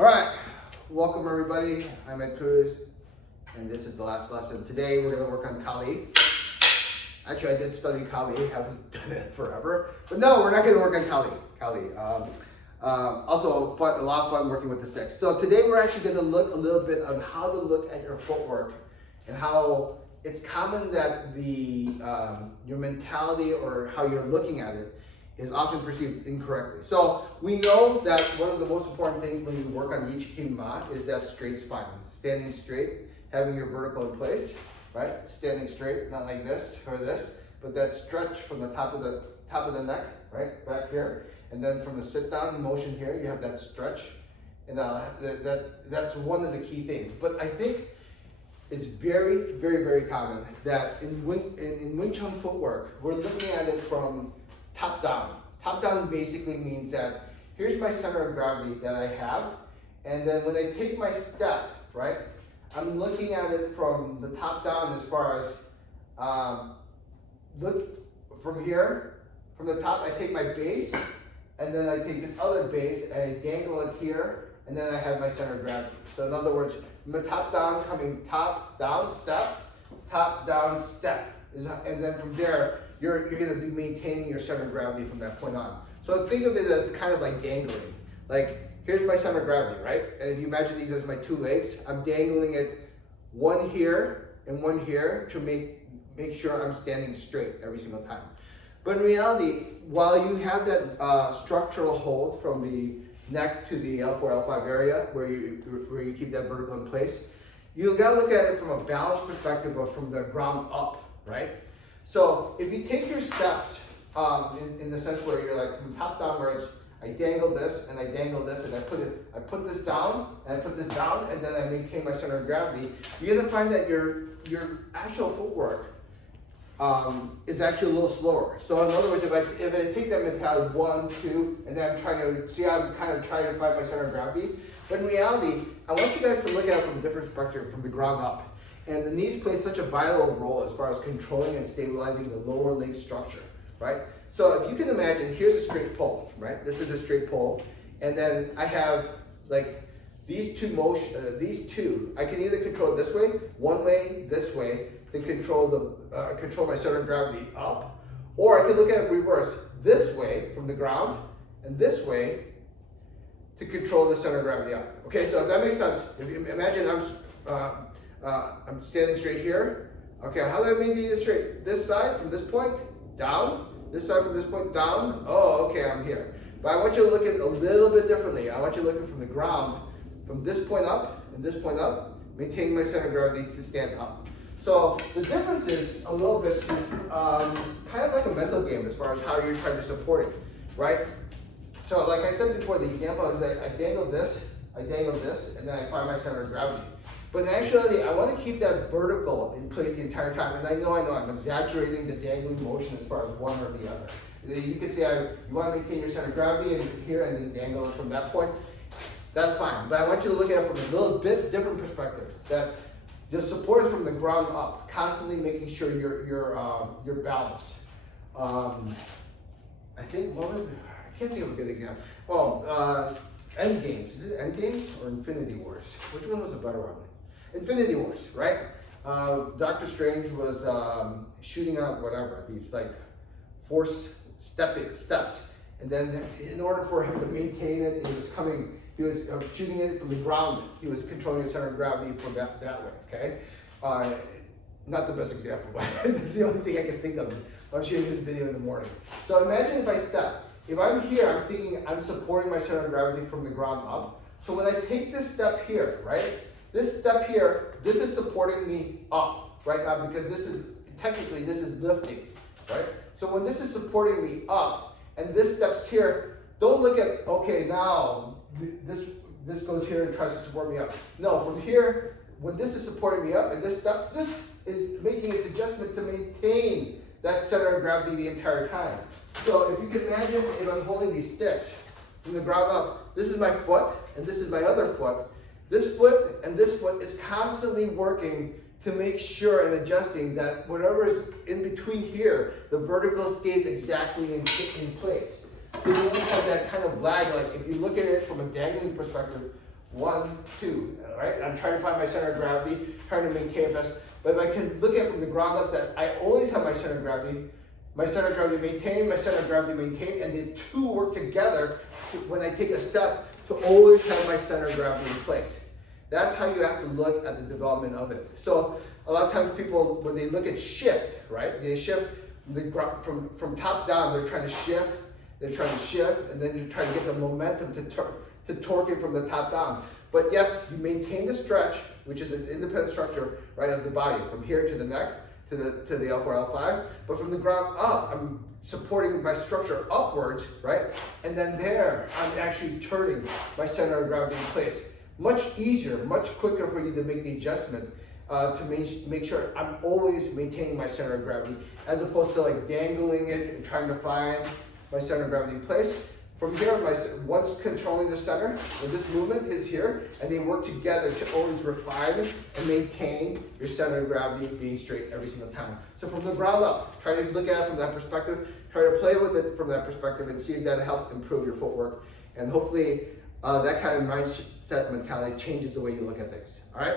All right, welcome everybody. I'm Ed Cruz, and this is the last lesson. Today we're going to work on Kali. Actually, I did study Kali, haven't done it forever. But no, we're not going to work on Kali. Also, a lot of fun working with the sticks. So today we're actually going to look a little bit on how to look at your footwork and how it's common that your mentality or how you're looking at it is often perceived incorrectly. So we know that one of the most important things when you work on Yichi Ma is that straight spine. Standing straight, having your vertical in place, right? Standing straight, not like this or this, but that stretch from the top of the neck, right? Back here. And then from the sit down motion here, you have that stretch. And that's one of the key things. But I think it's very, very, very common that in Wing Chun footwork, we're looking at it from top down. Top down basically means that here's my center of gravity that I have, and then when I take my step, right, I'm looking at it from the top down as far as, look from here, from the top I take my base, and then I take this other base and I dangle it here, and then I have my center of gravity. So in other words, from the top down coming top down step, and then from there, you're going to be maintaining your center of gravity from that point on. So think of it as kind of like dangling. Like, here's my center of gravity, right? And if you imagine these as my two legs, I'm dangling it one here and one here to make sure I'm standing straight every single time. But in reality, while you have that structural hold from the neck to the L4, L5 area where you keep that vertical in place, you got to look at it from a balanced perspective or from the ground up, right? So if you take your steps in the sense where you're like from top downwards, I dangle this and I dangle this and I put this down and I put this down and then I maintain my center of gravity, you're gonna find that your actual footwork is actually a little slower. So in other words, if I take that mentality 1, 2, and then I'm kind of trying to find my center of gravity, but in reality, I want you guys to look at it from a different perspective, from the ground up. And the knees play such a vital role as far as controlling and stabilizing the lower leg structure, right? So if you can imagine, here's a straight pole, right? This is a straight pole. And then I have like these two, I can either control it this way, this way, to control my center of gravity up. Or I can look at it reverse, this way from the ground, and this way to control the center of gravity up. Okay, so if that makes sense, if you imagine I'm standing straight here. Okay, how do I maintain this straight? This side from this point, down. This side from this point, down. Oh, okay, I'm here. But I want you to look at it a little bit differently. I want you to look at it from the ground, from this point up and this point up, maintaining my center of gravity to stand up. So the difference is a little bit kind of like a mental game as far as how you're trying to support it, right? So like I said before, the example is that I dangle this, and then I find my center of gravity. But actually, I want to keep that vertical in place the entire time. And I know I'm exaggerating the dangling motion as far as one or the other. You could say you want to maintain your center of gravity and here and then dangle it from that point. That's fine. But I want you to look at it from a little bit different perspective. That the support is from the ground up, constantly making sure you're balanced. I can't think of a good example. Oh, End Games. Is it End Games or Infinity Wars? Which one was a better one? Infinity Wars, right? Doctor Strange was shooting out these like steps, and then in order for him to maintain it, he was shooting it from the ground. He was controlling the center of gravity from that way. Okay, not the best example, but that's the only thing I can think of. I'm shooting this video in the morning. So imagine if I step. If I'm here, I'm thinking I'm supporting my center of gravity from the ground up. So when I take this step here, right? This step here, this is supporting me up right now because this is lifting, right? So when this is supporting me up and this steps here, don't look at, okay, now this goes here and tries to support me up. No, from here, when this is supporting me up and this steps, this is making its adjustment to maintain that center of gravity the entire time. So if you can imagine, if I'm holding these sticks from the ground up, this is my foot and this is my other foot. This foot and this foot is constantly working to make sure and adjusting that whatever is in between here, the vertical stays exactly in place. So you won't have that kind of lag. Like if you look at it from a dangling perspective, 1, 2, right? I'm trying to find my center of gravity, trying to maintain this. But if I can look at it from the ground up that I always have my center of gravity maintained, my center of gravity maintained, and the two work together when I take a step to always have my center of gravity in place. That's how you have to look at the development of it. So a lot of times people, when they look at shift, right? They shift from top down, they're trying to shift, and then you try to get the momentum to torque it from the top down. But yes, you maintain the stretch, which is an independent structure, right, of the body, from here to the neck, to the L4, L5. But from the ground up, I'm supporting my structure upwards, right? And then there, I'm actually turning my center of gravity in place. Much easier, much quicker for you to make the adjustment to make sure I'm always maintaining my center of gravity, as opposed to like dangling it and trying to find my center of gravity in place. From here, once controlling the center, this movement is here, and they work together to always refine and maintain your center of gravity being straight every single time. So from the ground up, try to look at it from that perspective, try to play with it from that perspective, and see if that helps improve your footwork. And hopefully that kind of mindset mentality changes the way you look at things. All right?